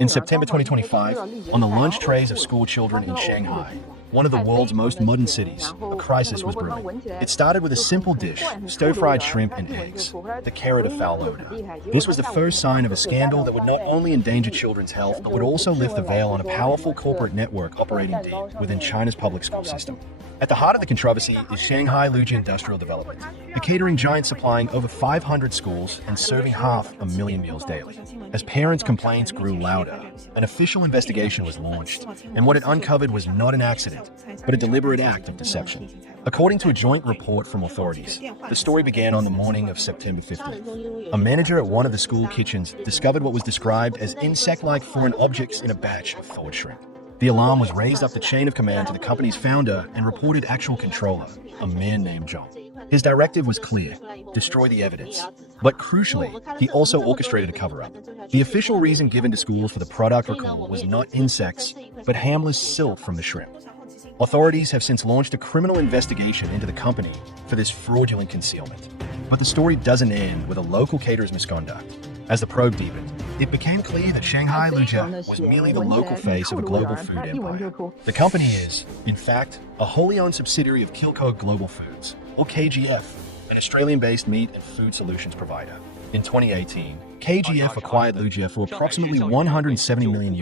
In September 2025, on the lunch trays of school children in Shanghai, one of the world's most modern cities, a crisis was brewing. It started with a simple dish, stir-fried shrimp and eggs, the carrot of foul odor. This was the first sign of a scandal that would not only endanger children's health, but would also lift the veil on a powerful corporate network operating deep within China's public school system. At the heart of the controversy is Shanghai Lujie Industrial Development, a catering giant supplying over 500 schools and serving 500,000 meals daily. As parents' complaints grew louder, an official investigation was launched, and what it uncovered was not an accident, but a deliberate act of deception. According to a joint report from authorities, the story began on the morning of September 15th. A manager at one of the school kitchens discovered what was described as insect-like foreign objects in a batch of thawed shrimp. The alarm was raised up the chain of command to the company's founder and reported actual controller, a man named Zhang. His directive was clear: destroy the evidence. But crucially, he also orchestrated a cover-up. The official reason given to schools for the product recall was not insects, but harmless silt from the shrimp. Authorities have since launched a criminal investigation into the company for this fraudulent concealment. But the story doesn't end with a local caterer's misconduct. As the probe deepened, it became clear that Shanghai Lujie was merely the local face of a global food empire. The company is, in fact, a wholly owned subsidiary of Kilco Global Foods, or KGF, an Australian-based meat and food solutions provider. In 2018, KGF acquired Lujie for approximately $170 million,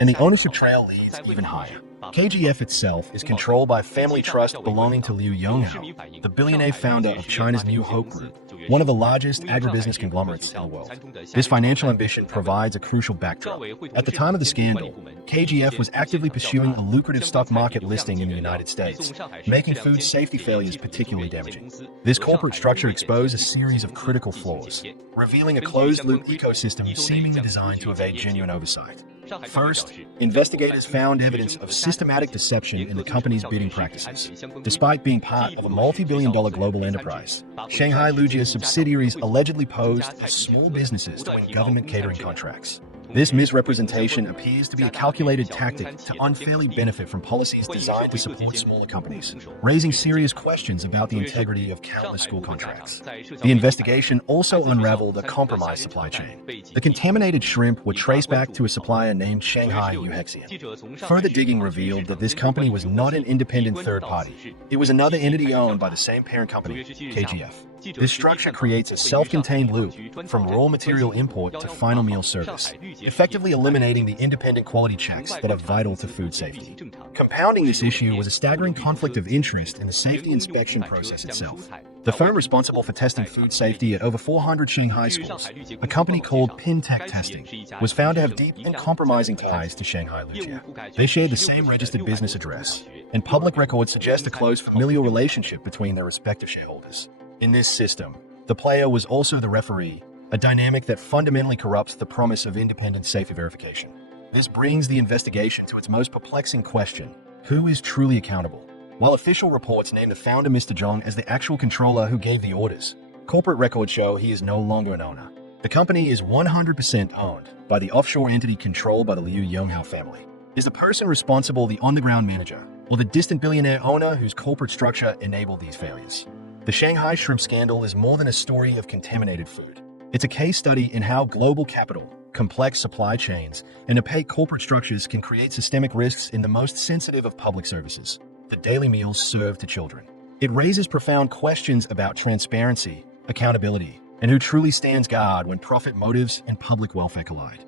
and the ownership trail leads even higher. KGF itself is controlled by a family trust belonging to Liu Yonghao, the billionaire founder of China's New Hope Group, one of the largest agribusiness conglomerates in the world. This financial ambition provides a crucial backdrop. At the time of the scandal, KGF was actively pursuing a lucrative stock market listing in the United States, making food safety failures particularly damaging. This corporate structure exposed a series of critical flaws, revealing a closed-loop ecosystem seemingly designed to evade genuine oversight. First, investigators found evidence of systematic deception in the company's bidding practices. Despite being part of a multi-billion-dollar global enterprise, Shanghai Lujie's subsidiaries allegedly posed as small businesses to win government catering contracts. This misrepresentation appears to be a calculated tactic to unfairly benefit from policies designed to support smaller companies, raising serious questions about the integrity of countless school contracts. The investigation also unraveled a compromised supply chain. The contaminated shrimp were traced back to a supplier named Shanghai Lujie. Further digging revealed that this company was not an independent third party. It was another entity owned by the same parent company, KGF. This structure creates a self-contained loop from raw material import to final meal service, effectively eliminating the independent quality checks that are vital to food safety. Compounding this issue was a staggering conflict of interest in the safety inspection process itself. The firm responsible for testing food safety at over 400 Shanghai schools, a company called Pintech Testing, was found to have deep and compromising ties to Shanghai Lujie. They shared the same registered business address, and public records suggest a close familial relationship between their respective shareholders. In this system, the player was also the referee, a dynamic that fundamentally corrupts the promise of independent safety verification. This brings the investigation to its most perplexing question: who is truly accountable? While official reports name the founder Mr. Zhang as the actual controller who gave the orders, corporate records show he is no longer an owner. The company is 100% owned by the offshore entity controlled by the Liu Yonghao family. Is the person responsible the on-the-ground manager, or the distant billionaire owner whose corporate structure enabled these failures? The Shanghai shrimp scandal is more than a story of contaminated food. It's a case study in how global capital, complex supply chains, and opaque corporate structures can create systemic risks in the most sensitive of public services, the daily meals served to children. It raises profound questions about transparency, accountability, and who truly stands guard when profit motives and public welfare collide.